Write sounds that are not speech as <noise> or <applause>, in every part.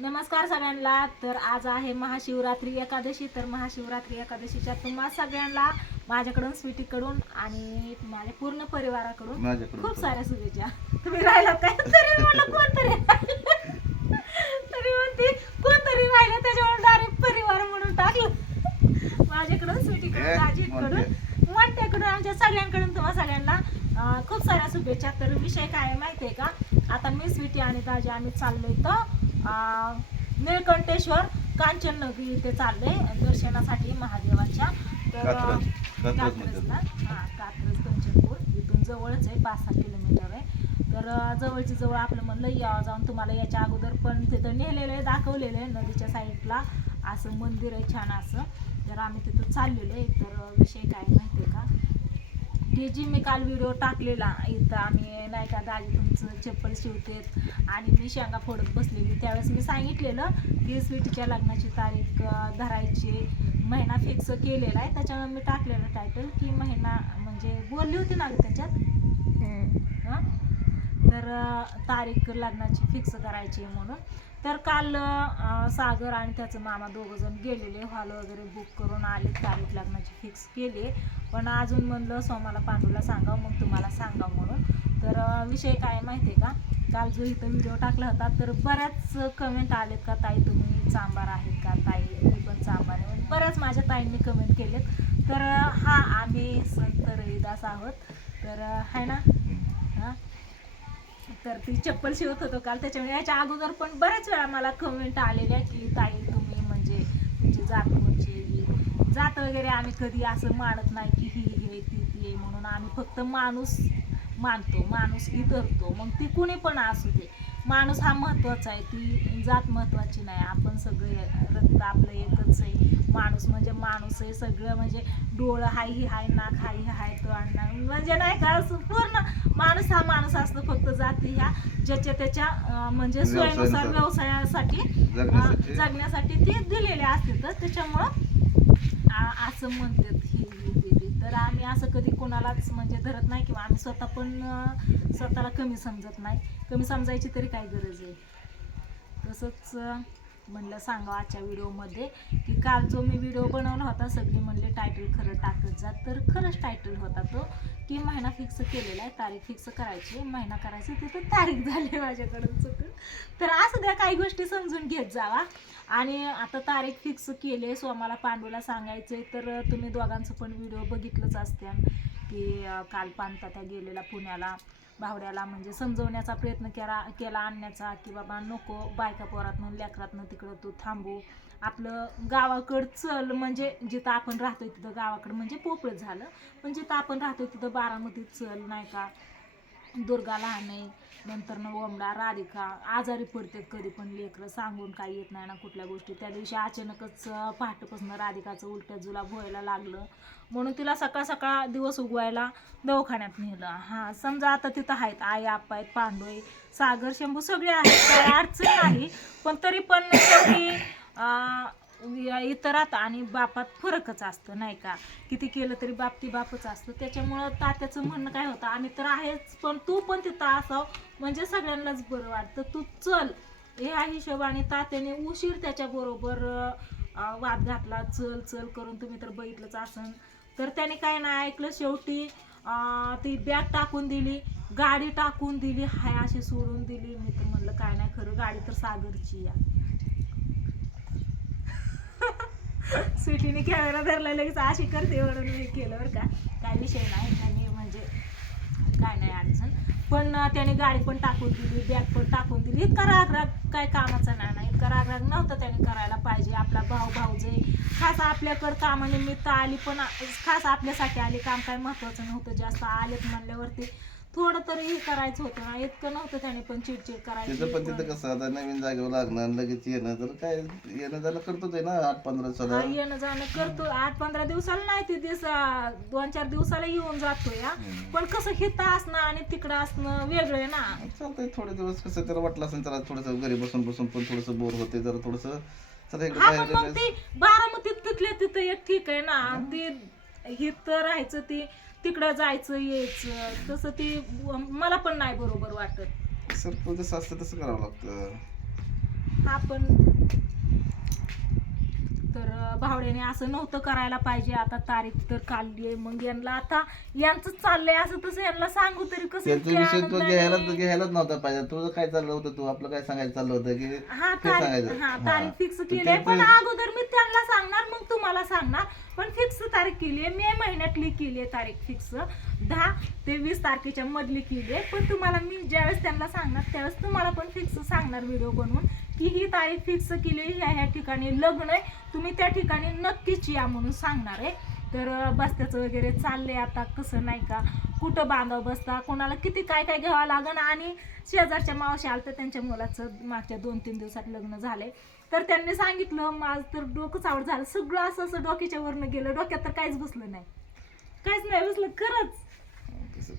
नमस्कार सगळ्यांना. तर आज आहे महाशिवरात्री एकादशी. तर महाशिवरात्री एकादशीच्या तुम्हा सगळ्यांना माझ्याकडून स्वीटीकडून आणि माझ्या पूर्ण परिवाराकडून खूप. साऱ्या शुभेच्छा. तुम्ही राहिला काय? तरी म्हणलं कोणतरी. तरी म्हणते कोणतरी राहिलं त्याच्यावर डायरेक्ट परिवार म्हणून टाकलं. माझ्याकडून स्वीटीकडून दाजीकडून म्हणते. वाटत्याकडून आमच्या सगळ्यांकडून तुम्हा सगळ्यांना खूप साऱ्या शुभेच्छा. तर विषय काय आहे माहितीये का? आता मी स्वीटी आणि दाजी आम्ही चाललोय तर अं, निळकंठेश्वर कांचन नगरी इथे चाललोय. दर्शनासाठी महादेवाच्या. तर कात्रजला. हा कात्रज इथून जवळच आहे पाच सहा किलोमीटर आहे. तर जवळची जवळ आपलं म्हणलं यावं जाऊन तुम्हाला याच्या अगोदर पण तिथं नेलेलं आहे दाखवलेलं आहे नदीच्या साईडला असं मंदिर आहे छान असं. तर आम्ही तिथं चाललेलो आहे. तर विषय काय आहे? माहिती की जी मी काल व्हिडिओ टाकलेला इथं आम्ही नाही का दाजी तुमचं चप्पल शिवतेत आणि मी शेंगा फोडत बसलेली. त्यावेळेस मी सांगितलेलं की स्वीटीच्या लग्नाची तारीख धरायची महिना फिक्स केलेला आहे. त्याच्यामुळे मी टाकलेलं टायटल की महिना म्हणजे बोलली होती ना त्याच्यात? हं? तर तारीख लग्नाची फिक्स करायची आहे म्हणून. तर काल सागर आणि त्याचं मामा दोघं जण गेलेले हॉल वगैरे बुक करून आले तारीख लग्नाची फिक्स केली. पण अजून म्हणलं सोमाला पांडूला सांगावं मग तुम्हाला सांगावं म्हणून. तर विषय काय माहिती आहे का? काल जो इथं व्हिडिओ टाकला होता तर बऱ्याच कमेंट आलेत का ताई तुम्ही चांबार आहेत का? ताई मी पण चांबार आहे. म्हणजे बऱ्याच माझ्या ताईंनी कमेंट केलेत. तर हा आम्ही संत रविदास आहोत. तर आहे ना? हां? तर ती चप्पल शिवत होतो काल. त्याच्यामुळे याच्या अगोदर पण बऱ्याच वेळा मला कमेंट आलेल्या की ताई तुम्ही म्हणजे तुमची जात म्हणजे जात वगैरे आम्ही कधी असं मानत नाही की ही हे ती ती आहे म्हणून आम्ही फक्त माणूस मानतो माणूस ही धरतो मग ती कुणी पण असू दे. माणूस हा महत्त्वाचा आहे. ती जात महत्त्वाची नाही. आपण सगळे रक्त आपलं एकच आहे. माणूस म्हणजे माणूस आहे. सगळं म्हणजे डोळं हाय ही हाय नाक हाय ही हाय तो नाक म्हणजे नाही का असं पूर्ण माणूस हा माणूस असतो फक्त जाती ह्या ज्याच्या त्याच्या म्हणजे सोयीनुसार. व्यवसायासाठी जगण्यासाठी. ते दिलेले असते. तर त्याच्यामुळं असं म्हणतात ही. तर आम्ही असं कधी कोणालाच म्हणजे धरत नाही किंवा आम्ही स्वतः पण स्वतःला कमी समजत नाही. कमी समजायची तरी काय गरज आहे? तसंच म्हणलं सांगा आजच्या व्हिडिओमध्ये की काल जो मी व्हिडिओ बनवला होता सगळे म्हणले टायटल खरं टाकत जा. तर खरंच टायटल होता तो. की महिना फिक्स केलेला आहे तारीख फिक्स करायची महिना करायची तिथं तारीख <laughs> झाली माझ्याकडून चुकून. तर असं द्या काही गोष्टी समजून घेत जावा. आणि आता तारीख फिक्स केली सो आम्हाला पांडूला सांगायचे तर तुम्ही दोघांचं पण व्हिडिओ बघितलंच असत्या की काल पानता त्या गेलेला पुण्याला. भावड्याला म्हणजे समजवण्याचा प्रयत्न केला केला आणण्याचा की बाबा नको बायका पोरातनं लेकरातनं तिकडं तू थांबू. आपलं गावाकड चल म्हणजे जिथं आपण राहतोय तिथं गावाकडं म्हणजे पोपळ झालं. पण जिथं आपण राहतोय तिथं बारामती चल नाही का? दुर्गा लहान आहे. नंतर न ओमडा राधिका आजारी पडतात कधी पण लेकरं सांगून काही येत नाही ना कुठल्या गोष्टी. त्या दिवशी अचानकच पहाटेपासून राधिकाचं उलट्या जुलाब व्हायला लागलं. म्हणून तिला सकाळ सकाळ दिवस उगवायला दवाखान्यात नेलं. हां समजा आता तिथं आहेत आई आप्पा आहेत पांडू सागर शंभू सगळे आहेत. काही अडचण नाही. पण तरी पण इतरात आणि बापात फरकच असतं नाही का? किती केलं तरी बाप ती बापच असतं. त्याच्यामुळं तात्याचं म्हणणं काय होतं आम्ही तर आहेच पण तू पण तिथं असावं म्हणजे सगळ्यांनाच बरं वाटतं. तू चल ह्या हिशोबाने तात्याने उशीर त्याच्याबरोबर वाद घातला. चल चल करून तुम्ही तर बघितलंच असन. तर त्याने काय नाही ऐकलं शेवटी ती बॅग टाकून दिली गाडी टाकून दिली हाय अशी सोडून दिली. मी तर म्हणलं काय नाही खरं गाडी तर सागरची या स्वीटीने कॅमेरा धरला लगेच अशी करते म्हणून मी केलं बरं का. काय विषय नाही त्याने म्हणजे काय नाही अडचण. पण त्याने गाडी पण टाकून दिली बॅग पण टाकून दिली. इतका राग राग काय कामाचा नाही ना इतका राग राग नव्हता त्याने करायला पाहिजे. आपला भाऊ भाऊजे खास आपल्याकडं कामानिमित्त आली पण खास आपल्यासाठी आली काम काय महत्वाचं नव्हतं. जास्त आलेत म्हणल्यावरती थोडं तरी हे करायचं होतं. ना इतकं नव्हतं त्याने पण चिडचिड करायची. तिथं पण तिथं कसं आता नवीन जागेवर लागणार लगेच येणं तर काय येणं झालं करतो ते ना आठ पंधरा हा, साला येणं जाणं करतो. आठ पंधरा दिवसाला नाही ते दिवस दोन चार दिवसाला येऊन जातो या पण कसं हिथं असणं आणि तिकडं असणं वेगळं आहे ना. चालतंय थोडे दिवस कसं त्याला वाटलं असेल त्याला थोडंसं घरी बसून बसून पण थोडंसं बोर होते जरा थोडंसं चला इकडे हा बाहेर पण मग ती बारामतीत तिथल्या तिथं एक ठीक आहे ना. ती हिथं राहायचं ती तिकडं जायचं यायचं. तसं ती मला पण नाही बरोबर वाटत. सर जसं असतं तसं करावं लागतं. आपण तर भावड्याने असं नव्हतं करायला पाहिजे. आता तारीख तर काढली आहे. मग यांना आता यांचं चाललंय असं तसं यांना सांगू तरी कसं त्यांचा इतक्या विषय तो आनंदाने- घ्यायला घ्यायलाच नव्हता पाहिजे. तुझं काय चाललं होतं तू? आपलं काय सांगायचं चाललं होतं की हा ते तारीख सांगायचं? हा. तारीख फिक्स तर केली आहे. पण अगोदर मी त्यांना सांगणार मग तुम्हाला सांगणार. पण फिक्स तारीख केली आहे. मे महिन्यातली केली आहे तारीख फिक्स दहा ते वीस तारखेच्या मधली केली आहे. पण तुम्हाला मी ज्यावेळेस त्यांना सांगणार त्यावेळेस तुम्हाला पण फिक्स सांगणार व्हिडिओ बनवून. की ही तारीख फिक्स केली ह्या ह्या ठिकाणी. लग्न आहे. तुम्ही त्या ठिकाणी नक्कीच या म्हणून सांगणार आहे. तर बस्त्याचं वगैरे चाललंय आता. कसं नाही का? कुठं बांधाव बसता? कोणाला किती काय काय घ्यावं लागण आणि शेजारच्या मावशी आलं तर त्यांच्या मुलाचं मागच्या दोन तीन दिवसात लग्न झालंय. तर त्यांनी सांगितलं माझं तर डोकंच आवड झालं. सगळं असं असं डोक्याच्या वरनं गेलं. डोक्यात तर काहीच बसलं नाही. काहीच नाही बसलं. खरंच.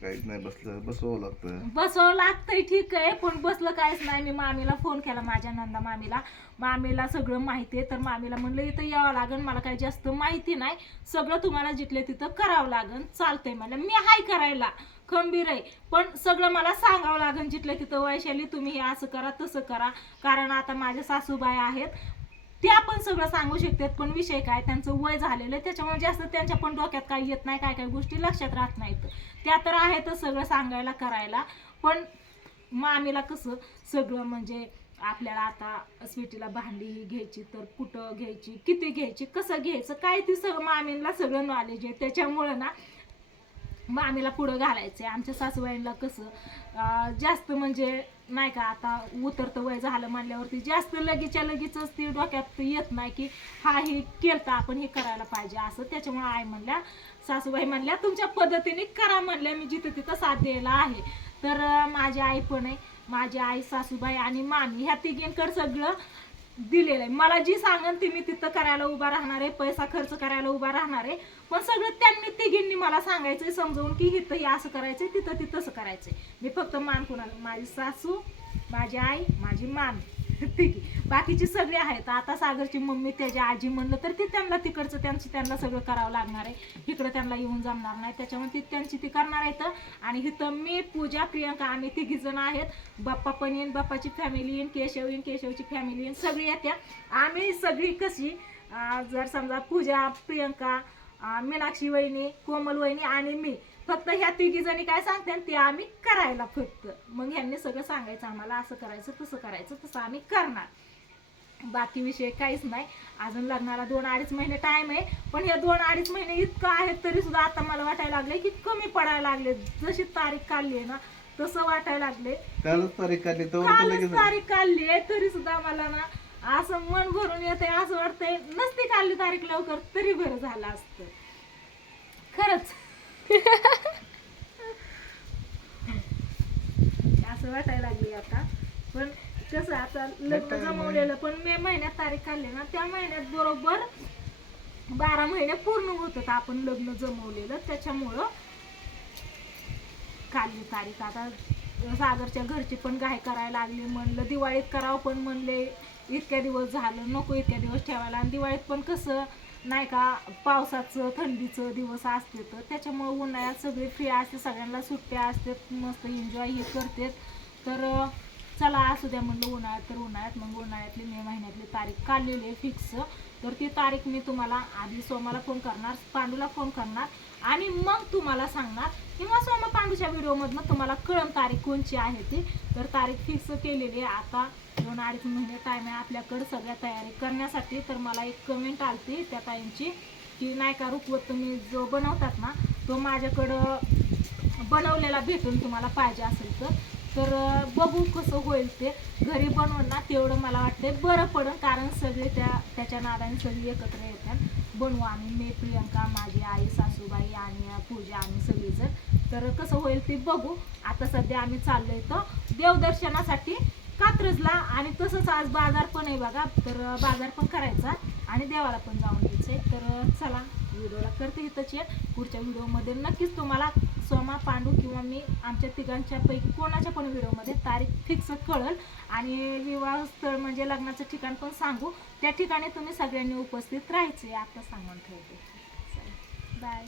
काहीच नाही बसलं. बसवावं लागतं. बसवावं लागतंय ठीक आहे. पण बसलं काहीच नाही. मी मामीला फोन केला माझ्या नंदा मामीला. मामीला सगळं माहिती आहे. तर मामीला म्हणलं इथं यावं लागेल मला काही जास्त माहिती नाही. सगळं तुम्हाला जिथले तिथं करावं लागेल चालतंय. मला मी हाय करायला. खंबीर आहे. पण सगळं मला सांगावं लागेल जिथलं तिथं वैशाली तुम्ही हे असं करा तसं करा. कारण आता माझ्या सासूबाई आहेत. त्या पण सगळं सांगू शकतात. पण विषय काय? त्यांचं वय झालेलं आहे. त्याच्यामुळे जास्त त्यांच्या पण डोक्यात काही येत नाही. काय काय गोष्टी लक्षात राहत नाहीत. त्या तर आहेतच सगळं सांगायला करायला. पण मामीला कसं सगळं म्हणजे आपल्याला आता स्वीटीला भांडी ही घ्यायची तर कुठं घ्यायची किती घ्यायची कसं घ्यायचं काय ती सगळं मामीला सगळं नॉलेज आहे. त्याच्यामुळं ना मामीला पुढं घालायचं आहे आमच्या सासूबाईंना कसं जास्त म्हणजे नाही का आता उतरतं वय झालं म्हणल्यावरती जास्त लगेच्या लगेचच ती डोक्यात येत नाही की हा हे केलं आपण हे करायला पाहिजे. असं त्याच्यामुळे आई म्हणल्या सासूबाई म्हणल्या तुमच्या पद्धतीने करा म्हणल्या मी जिथं तिथं साथ द्यायला आहे. तर माझी आई पण आहे. माझी आई सासूबाई आणि मामी ह्या तिघींकडे सगळं दिलेलं आहे. मला जी सांगन ती मी तिथं करायला उभा राहणार आहे पैसा खर्च करायला उभा राहणार आहे. पण सगळं त्यांनी तिघींनी मला सांगायचंय समजावून की इथं हे असं करायचंय तिथं तिथं तसं करायचंय. मी फक्त मान कुणाला माझी सासू माझी आई माझी मान तिघी बाकीची सगळी आहेत. आता सागरची मम्मी त्याची आजी म्हणलं तर ती त्यांना तिकडचं त्यांची त्यांना सगळं करावं लागणार आहे. इकडं त्यांना येऊन जमणार नाही. त्याच्यामुळे ती त्यांची ती करणार आहेत. आणि इथं मी पूजा प्रियंका आम्ही तिघी जण आहेत. बाप्पा पण येईन बाप्पाची फॅमिली येईन केशव येईन केशवची फॅमिली येईन. सगळी येत्या. आम्ही सगळी कशी जर समजा पूजा प्रियंका मीनाक्षी वहिनी कोमल वहिनी आणि मी फक्त ह्या तिघी जणी काय सांगते ते आम्ही करायला फक्त. मग ह्यांनी सगळं सांगायचं आम्हाला असं करायचं तसं करायचं तसं आम्ही करणार. बाकी विषय काहीच नाही. अजून लग्नाला दोन अडीच महिने टाइम आहे पण हे दोन अडीच महिने इतकं आहेत तरी सुद्धा आता मला वाटायला लागले की कमी पडायला लागले. जशी तारीख काढली आहे ना तसं वाटायला लागले कालच तारीख काढली कालच तारीख काढली आहे तरी सुद्धा मला ना असं मन भरून येते असं वाटतंय नसती काढली तारीख लवकर तरी बरं झालं असतं. खरंच. <laughs> असं वाटायला लागली आता. पण कसं आता लग्न जमवलेलं पण मे महिन्यात तारीख काढली ना त्या महिन्यात बरोबर बारा महिने पूर्ण होतात आपण लग्न जमवलेलं. त्याच्यामुळं काढली तारीख आता सागरच्या घरची पण घाई करायला लागली. म्हणलं दिवाळीत करावं पण म्हणले इतक्या दिवस झालं नको इतक्या दिवस ठेवायला. आणि दिवाळीत पण कसं नाही का पावसाचं थंडीचं दिवस असते तर त्याच्यामुळं उन्हाळ्यात सगळे फ्री असते सगळ्यांना सुट्ट्या असतात मस्त एन्जॉय हे करतात तर चला असू द्या म्हणलं उन्हाळ्यात तर उन्हाळ्यात मग उन्हाळ्यातली मे महिन्यातली तारीख काढलेली आहे फिक्स तर ती तारीख मी तुम्हाला आधी सोमाला फोन करणार पांडूला फोन करणार. आणि मग तुम्हाला सांगणार किंवा सोमा पांडूच्या व्हिडिओमधनं तुम्हाला कळण तारीख कोणची आहे ती? तर तारीख फिक्स केलेली आहे. आता दोन अडीच महिने टाईम आहे आपल्याकडं सगळ्या तयारी करण्यासाठी. तर मला एक कमेंट आलती त्या ताईंची की नाही का रुकवत तुम्ही जो बनवतात ना तो माझ्याकडं बनवलेला भेटून तुम्हाला पाहिजे असेल तर. तर बघू कसं होईल ते. घरी बनवून ना तेवढं मला वाटते बरं पडेल कारण सगळे त्या त्याच्या नादाने सगळी एकत्र येतात. बनवू आम्ही मी प्रियंका माझी आई सासूबाई आणि पूजा आम्ही सगळीजण. तर कसं होईल ते बघू. आता सध्या आम्ही चाललो इथं देवदर्शनासाठी कात्रजला आणि तसंच आज बाजार पण आहे बघा. तर बाजार पण करायचा आणि देवाला पण जाऊन द्यायचं आहे तर चला व्हिडिओला करते इथंच आहे पुढच्या व्हिडिओमध्ये नक्कीच तुम्हाला सोमा पांडू किंवा मी आमच्या तिघांच्या पैकी कोणाच्या पण व्हिडिओमध्ये तारीख फिक्स कळल. आणि विवाह स्थळ म्हणजे लग्नाचं ठिकाण पण सांगू. त्या ठिकाणी तुम्ही सगळ्यांनी उपस्थित राहायचे आता सांगून ठेवते. बाय